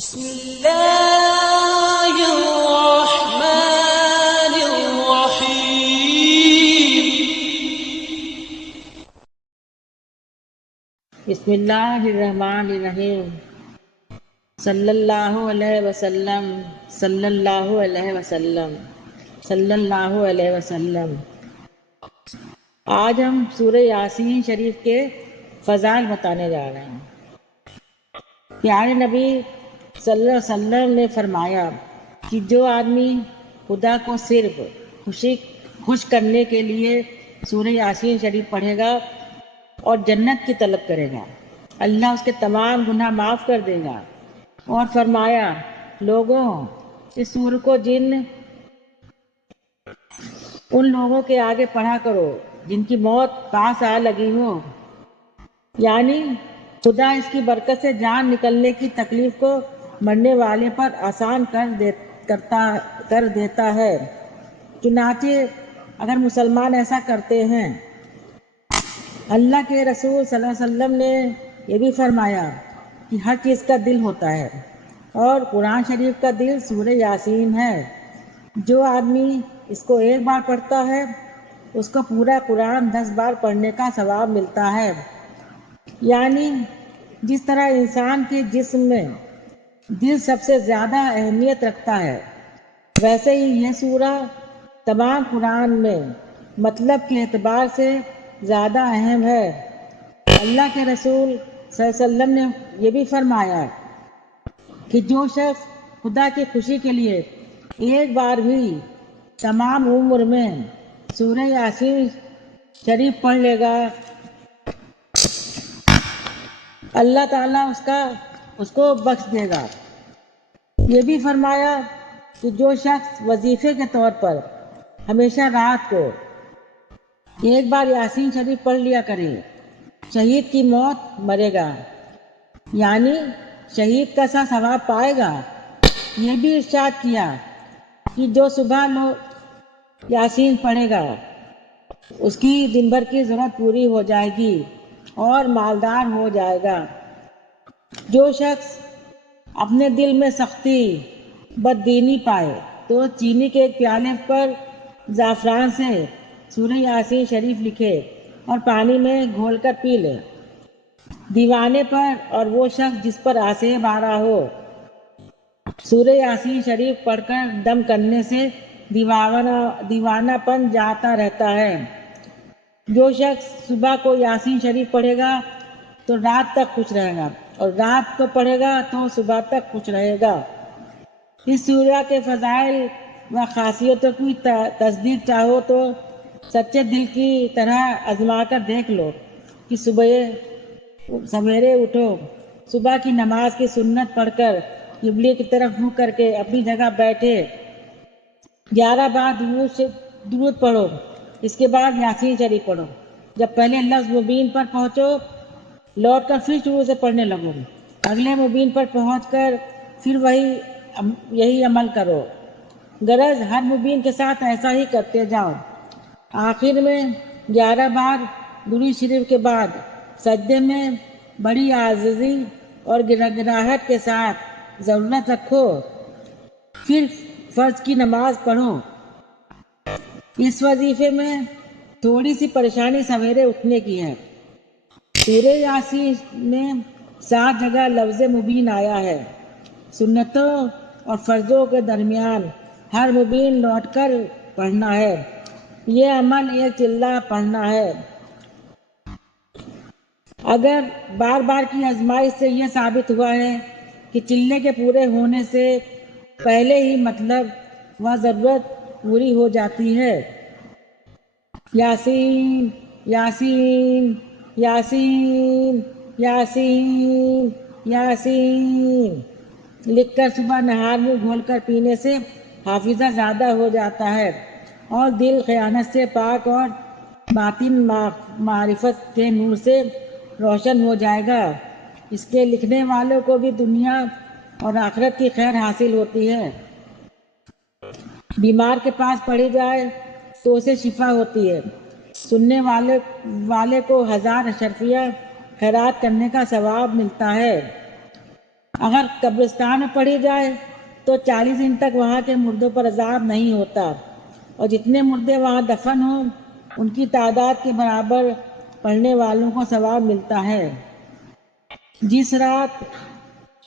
بسم اللہ الرحمن الرحیم بسم اللہ الرحمن الرحیم صلی اللہ علیہ وسلم صلی اللہ علیہ وسلم صلی اللہ علیہ وسلم۔ آج ہم سورہ یاسین شریف کے فضائل بتانے جا رہے ہیں۔ پیارے نبی صلی اللہ علیہ وسلم نے فرمایا کہ جو آدمی خدا کو صرف خوش کرنے کے لیے سورہ یاسین شریف پڑھے گا اور جنت کی طلب کرے گا، اللہ اس کے تمام گناہ معاف کر دے گا۔ اور فرمایا، لوگوں، اس سورہ کو ان لوگوں کے آگے پڑھا کرو جن کی موت پاس آ لگی ہو، یعنی خدا اس کی برکت سے جان نکلنے کی تکلیف کو مرنے والے پر آسان کر دیتا ہے۔ چنانچہ اگر مسلمان ایسا کرتے ہیں، اللہ کے رسول صلی اللہ علیہ وسلم نے یہ بھی فرمایا کہ ہر چیز کا دل ہوتا ہے اور قرآن شریف کا دل سورہ یاسین ہے۔ جو آدمی اس کو ایک بار پڑھتا ہے اس کو پورا قرآن 10 بار پڑھنے کا ثواب ملتا ہے۔ یعنی جس طرح انسان کے جسم میں دل سب سے زیادہ اہمیت رکھتا ہے، ویسے ہی یہ سورہ تمام قرآن میں مطلب کے اعتبار سے زیادہ اہم ہے۔ اللہ کے رسول صلی اللہ علیہ وسلم نے یہ بھی فرمایا کہ جو شخص خدا کی خوشی کے لیے ایک بار بھی تمام عمر میں سورہ یاسین شریف پڑھ لے گا، اللہ تعالیٰ اس کو بخش دے گا۔ یہ بھی فرمایا کہ جو شخص وظیفے کے طور پر ہمیشہ رات کو ایک بار یاسین شریف پڑھ لیا کرے، شہید کی موت مرے گا، یعنی شہید کا سا ثواب پائے گا۔ یہ بھی ارشاد کیا کہ جو صبح یاسین پڑھے گا اس کی دن بھر کی ضرورت پوری ہو جائے گی اور مالدار ہو جائے گا۔ جو شخص اپنے دل میں سختی بددینی پائے تو چینی کے ایک پیالے پر زعفران سے سورہ یاسین شریف لکھے اور پانی میں گھول کر پی لے۔ دیوانے پر اور وہ شخص جس پر آسیب آ رہا ہو، سورہ یاسین شریف پڑھ کر دم کرنے سے دیوانہ پن جاتا رہتا ہے۔ جو شخص صبح کو یاسین شریف پڑھے گا تو رات تک خوش رہے گا اور رات کو پڑھے گا تو صبح تک خوش رہے گا۔ اس سورہ کے فضائل و خاصیتوں کی تصدیق چاہو تو سچے دل کی طرح آزما کر دیکھ لو کہ سویرے اٹھو، صبح کی نماز کی سنت پڑھ کر قبلے کی طرف منہ کر کے اپنی جگہ بیٹھے 11 بار درود پڑھو، اس کے بعد یاسین شریف پڑھو۔ جب پہلے لفظ مبین پر پہنچو لوٹ کر پھر شروع سے پڑھنے لگو، اگلے مبین پر پہنچ کر پھر یہی عمل کرو۔ غرض ہر مبین کے ساتھ ایسا ہی کرتے جاؤ۔ آخر میں 11 بار درود شریف کے بعد سجدے میں بڑی عاجزی اور گڑگڑاہٹ کے ساتھ ضرورت رکھو، پھر فرض کی نماز پڑھو۔ اس وظیفے میں تھوڑی سی پریشانی سویرے اٹھنے کی ہے۔ سورہ یاسین میں 7 جگہ لفظ مبین آیا ہے۔ سنتوں اور فرضوں کے درمیان ہر مبین لوٹ کر پڑھنا ہے۔ یہ عمل ایک چلہ پڑھنا ہے۔ اگر بار بار کی آزمائش سے یہ ثابت ہوا ہے کہ چلے کے پورے ہونے سے پہلے ہی مطلب و ضرورت پوری ہو جاتی ہے۔ یاسین یاسین یاسین یاسین یاسین لکھ کر صبح نہار میں گھول کر پینے سے حافظہ زیادہ ہو جاتا ہے اور دل خیانت سے پاک اور باطن معرفت کے نور سے روشن ہو جائے گا۔ اس کے لکھنے والوں کو بھی دنیا اور آخرت کی خیر حاصل ہوتی ہے۔ بیمار کے پاس پڑھی جائے تو اسے شفا ہوتی ہے۔ سننے والے کو 1000 اشرفیہ خیرات کرنے کا ثواب ملتا ہے۔ اگر قبرستان میں پڑھی جائے تو 40 دن تک وہاں کے مردوں پر عذاب نہیں ہوتا، اور جتنے مردے وہاں دفن ہوں ان کی تعداد کے برابر پڑھنے والوں کو ثواب ملتا ہے۔ جس رات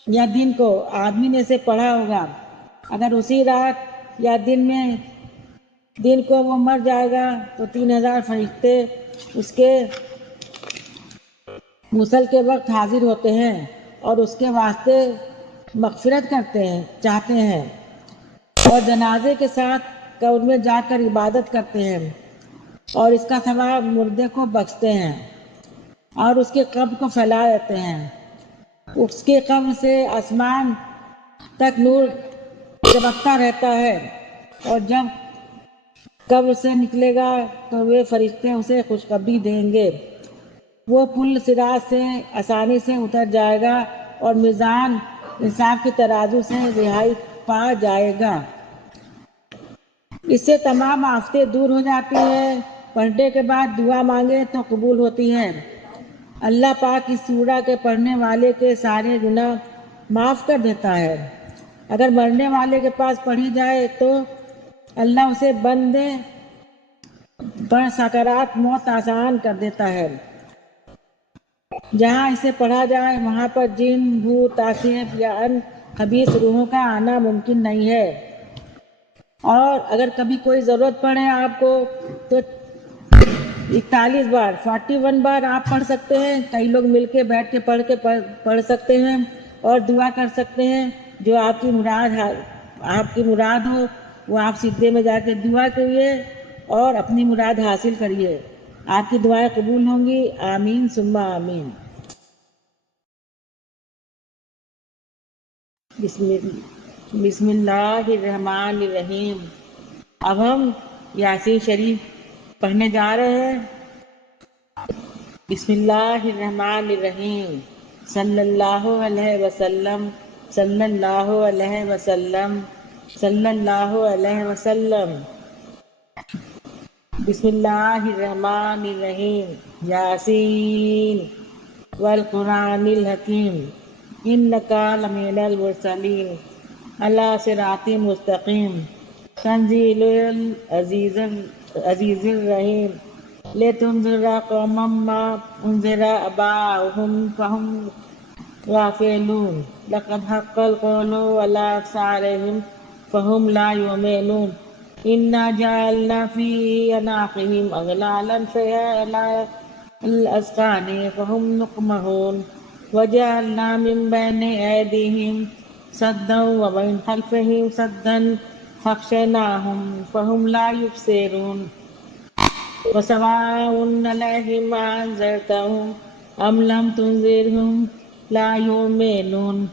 یا دن کو آدمی نے اسے پڑھا ہوگا، اگر اسی رات یا دن کو وہ مر جائے گا تو 3000 فرشتے اس کے غسل کے وقت حاضر ہوتے ہیں اور اس کے واسطے مغفرت چاہتے ہیں، اور جنازے کے ساتھ قبر میں جا کر عبادت کرتے ہیں، اور اس کا ثواب مردے کو بخشتے ہیں اور اس کے قبر کو پھیلا دیتے ہیں۔ اس کے قبر سے آسمان تک نور چمکتا رہتا ہے، اور جب قبر سے نکلے گا تو وہ فرشتے اسے خوشخبری دیں گے، وہ پل صراط سے آسانی سے اتر جائے گا اور میزان انصاف کی ترازو سے رہائی پا جائے گا۔ اس سے تمام آفتیں دور ہو جاتی ہیں۔ پڑھنے کے بعد دعا مانگے تو قبول ہوتی ہے۔ اللہ پاک اس سورہ کے پڑھنے والے کے سارے گناہ معاف کر دیتا ہے۔ اگر مرنے والے کے پاس پڑھی جائے تو اللہ اسے بندے پر سکرات موت آسان کر دیتا ہے۔ جہاں اسے پڑھا جائے وہاں پر جن، بھوت، عافیت یا ان خبیث روحوں کا آنا ممکن نہیں ہے، اور اگر کبھی کوئی ضرورت پڑے آپ کو تو 41 بار 41 بار آپ پڑھ سکتے ہیں۔ کئی لوگ مل کے بیٹھ کے پڑھ سکتے ہیں اور دعا کر سکتے ہیں۔ جو آپ کی مراد ہو وہ آپ سجدے میں جا کے دعا کریے اور اپنی مراد حاصل کریے، آپ کی دعائیں قبول ہوں گی۔ آمین ثم آمین۔ بسم اللہ الرحمن الرحیم۔ اب ہم یاسین شریف پڑھنے جا رہے ہیں۔ بسم اللہ الرحمن الرحیم۔ صلی اللہ علیہ وسلم، صلی اللہ علیہ وسلم، صلی اللہ علیہ وسلم۔ بسم اللہ الرحمن الرحیم۔ یاسین والقرآن الحکیم، انک لمن المرسلین علی صراط مستقیم، تنزیل العزیز الرحیم، لتنذر قوما ما انذر آباؤہم فہم غافلون، لقد حق القول علی اکثرہم فہم لا یؤمنون، انا جعلنا فی اعناقہم اغلالا فہی الاذقان فہم مقمحون، وجعلنا من بین ایدیہم سدا ومن خلفہم سدا فاغشیناہم فہم لا یبصرون، وسواء علیہم أأنذرتہم ام لم تنذرہم لا یؤمنون،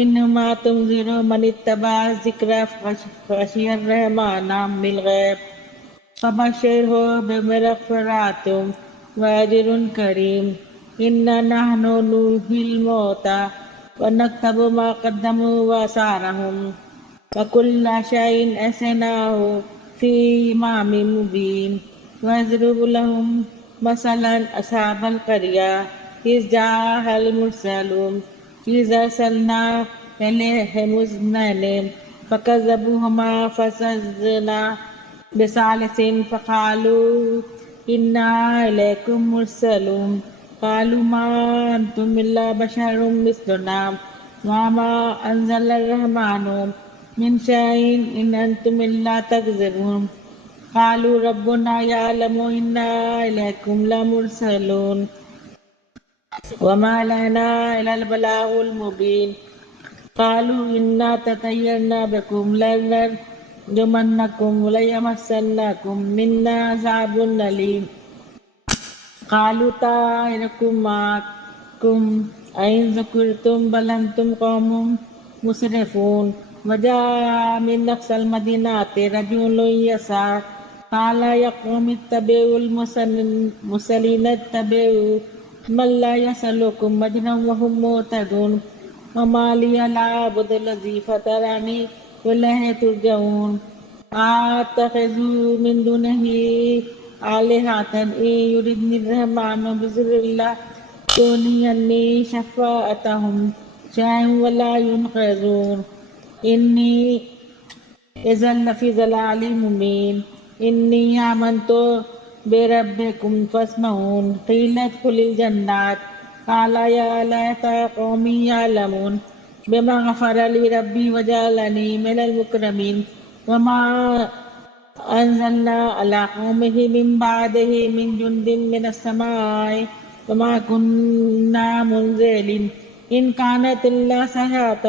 انما تنذر من اتبع الذکر وخشی الرحمن بالغیب، فبشرہ بمغفرۃ واجر کریم، انا نحن نحیی الموتى ونکتب ما قدموا وآثارہم وکل شیء احصیناہ فی امام مبین، واضرب لهم مثلا اصحاب القریہ اذ جاءها المرسلون، اذ ارسلنا الیہم اثنین فکذبوہما فعززنا بثالث فقالوا انا الیکم مرسلون، قالوا ما انتم الا بشر مثلنا وما انزل الرحمن من شیء ان انتم الا تکذبون، قالوا ربنا یعلم انا الیکم لمرسلون وما لنا الا البلاغ المبین، قالوا انا تطیرنا بکم لن نرجمنکم وليمسنکم منا عذاب علیم، قالوا طائرکم معکم أئن ذکرتم بل انتم قوم مسرفون، وجاء من اقصى المدینة رجل یسعى قال یا قوم اتبعوا المرسلین اتبعوا من لا يسألكم أجرا وهم مهتدون، وما لي لا أعبد الذي فطرني وإليه ترجعون، أتخذ من دونه آلهة إن يردني الرحمن بضر لا تغني عني شفاعتهم شيئا ولا ينقذون إني إذا لفي ضلال مبين إني آمنت بربكم فاسمعون قيل ادخل الجنات قال يا ليت قومي يعلمون بما غفر لي ربي وجعلني من المكرمين وما أنزلنا على قومه من بعده من جند من السماء وما كنا منزلين إن كانت إلا صيحة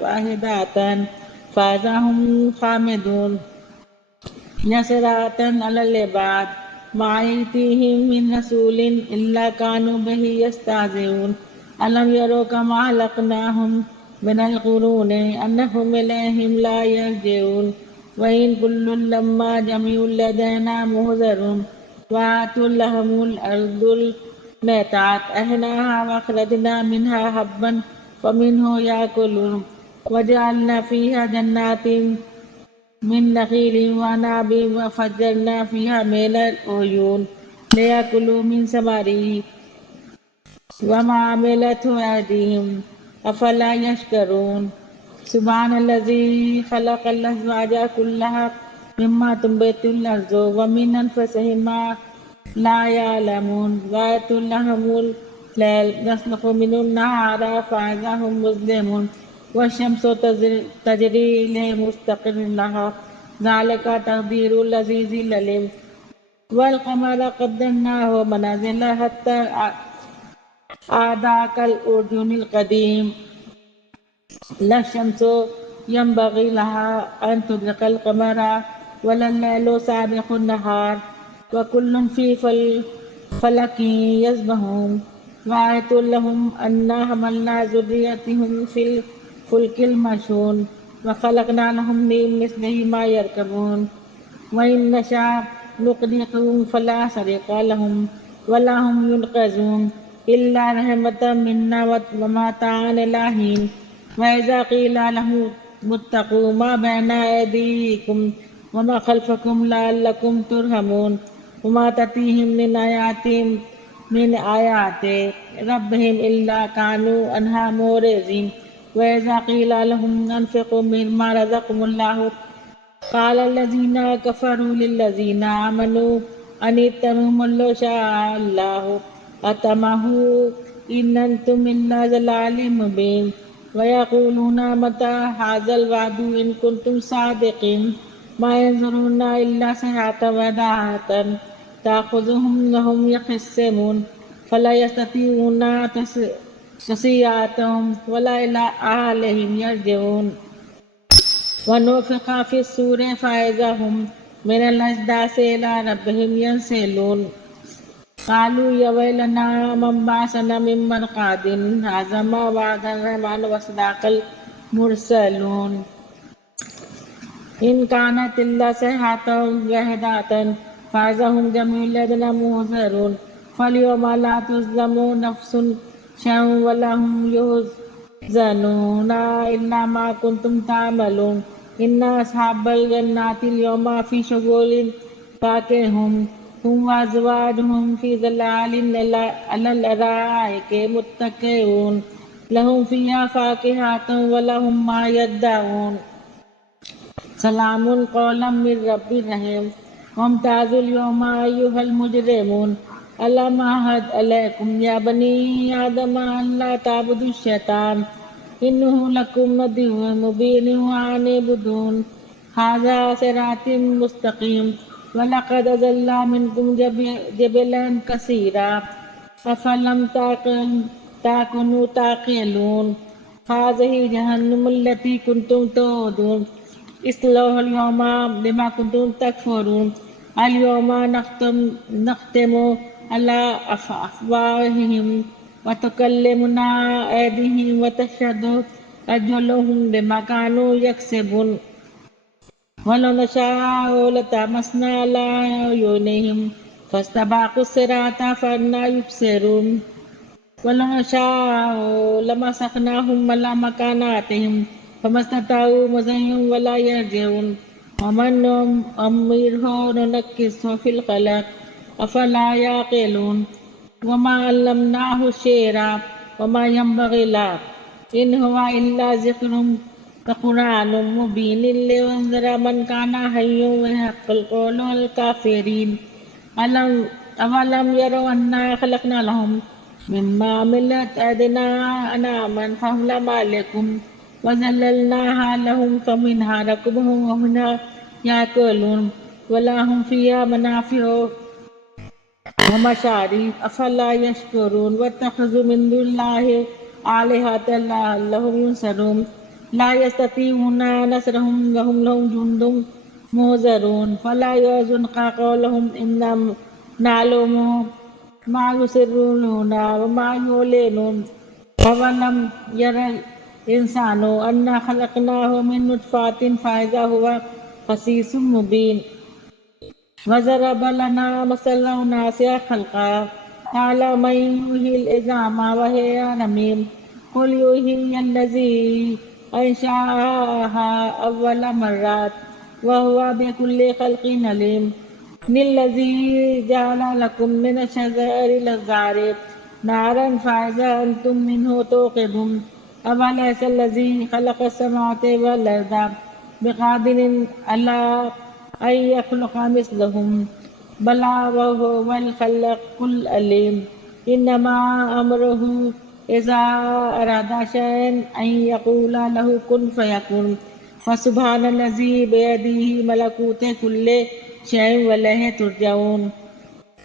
واحدة فإذا هم خامدون نصرة على العباد ما يأتيهم من رسول إلا كانوا به يستهزئون ألم يروا كما خلقناهم من القرون أنهم إليهم لا يرجعون وإن كل لما جميع لدينا محضرون وآتوا لهم الأرض الميتات أحييناها وأخرجنا منها حبا فمنه يأكلون وجعلنا فيها جنات من نخيل وعنب وفجرنا فيها من العيون ليأكلوا من ثمره وما عملته أيديهم أفلا يشكرون سبحان الذي خلق الأزواج كلها مما تنبت الأرض ومن أنفسهم ما لا يعلمون وآتوا لهم الليل يسلخ منه النهار فإذا هم مظلمون والشمس تجري لمستقر لها ذلك تقدير العزيز العليم والقمر قدرناه منازل حتى عاد كالأرجون القديم لا الشمس ينبغي لها أن تدرك القمر ولا الليل سابق النهار وكل في فلك يسبحون وآية لهم أنا حملنا ذريتهم في الفلك المشحون وخلقنا لهم من مثله ما يركبون وإن نشاء نغرقهم فلا صريخ لهم ولا هم ينقذون إلا رحمة منا ومتاعا إلى حين وإذا قيل لهم اتقوا ما بين أيديكم وما خلفكم لعلكم ترحمون وما تأتيهم من آيات ربهم إلا كانوا عنها معرضين وإذا قيل لهم أنفقوا مما رزقكم الله قال الذين كفروا للذين آمنوا أن اتبعوا لو شاء الله أتمه إن أنتم إلا ضلال مبين ويقولون متى هذا الوعد إن كنتم صادقين ما ينظرون إلا صيحة واحدة تأخذهم وهم يخصمون فلا يستطيعون تصريعهم ولا إلى أهلهم يرجعون ونفخ في الصور فإذا هم من الأجداث إلى ربهم ينسلون قالوا يا ويلنا من بعثنا من مرقد هذا ما وعد الرحمن وصدق المرسلون إن كانت إلا صيحة واحدة فإذا هم جميع لدينا محضرون فاليوم لا تظلم نفس شيئا ولا هم يحزنون إلا ما كنتم تعملون إن أصحاب الجنات اليوم في شغل فاكهون هم وأزواجهم في ظلال على الأرائك متكئون لهم فيها فاكهة ولهم ما يدعون سلام قولا من رب رحيم وامتازوا اليوم أيها المجرمون ألم أعهد عليكم يا بني آدم أن لا تعبدوا الشيطان إنه لكم نذير مبين وأن اعبدون هذا صراط مستقيم ولقد أضل منكم جبلا كثيرا أفلم تكونوا تعقلون هذه جهنم التي كنتم توعدون اصلوها اليوم بما كنتم تكفرون اليوم نختم على أفواههم وتكلمنا أيديهم وتشهد أرجلهم بما كانوا يكسبون ولو نشاء لطمسنا على أعينهم فاستبقوا الصراط فأنى يبصرون ولو نشاء لمسخناهم على مكاناتهم فما استطاعوا مزيا ولا يرجعون ومن أمره ننكسه في الخلق أفلا يعقلون وما علمناه الشعر وما ينبغي له إن هو إلا ذكر وقرآن مبين لينذر من كان حيا ويحق القول على الكافرين أولم يروا أنا خلقنا لهم مما عملت أيدينا أنعاما فهم لا مالكهم وذللناها لهم فمنها ركوبهم ومنها يأكلون ولهم فيها منافع ومشارب أفلا يشكرون واتخذوا من دون الله آلهة لعلهم ينصرون لا يستطيعون نصرهم وهم لهم جند مهزرون فلا يحزنك قولهم إنهم نعلم ما يسرون وما يعلنون أولم ير الإنسان أنا خلقناه من نطفة فإذا هو خصيص مبين وضرب لنا مثلا ناسيا خلقا قال من يحيي العظام وهي رميم قل يحيي الذي أنشأها أول مرة وهو بكل خلق عليم الذي جعل لكم من الشجر الأزهار نارا فإذا أنتم منه توقدون أوليس الذي خلق السماوات والأرض بقادر على أن يخلق مثلهم بلى وهو الخلاق العليم إنما أمره إذا أراد شيئا أن يقول له كن فيكون فسبحان الذي بيده ملكوت كل شيء وإليه ترجعون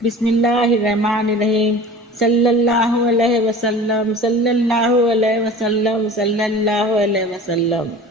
بسم الله الرحمن الرحيم صلی اللہ علیہ وسلم صلی اللہ علیہ وسلم صلی اللہ علیہ وسلم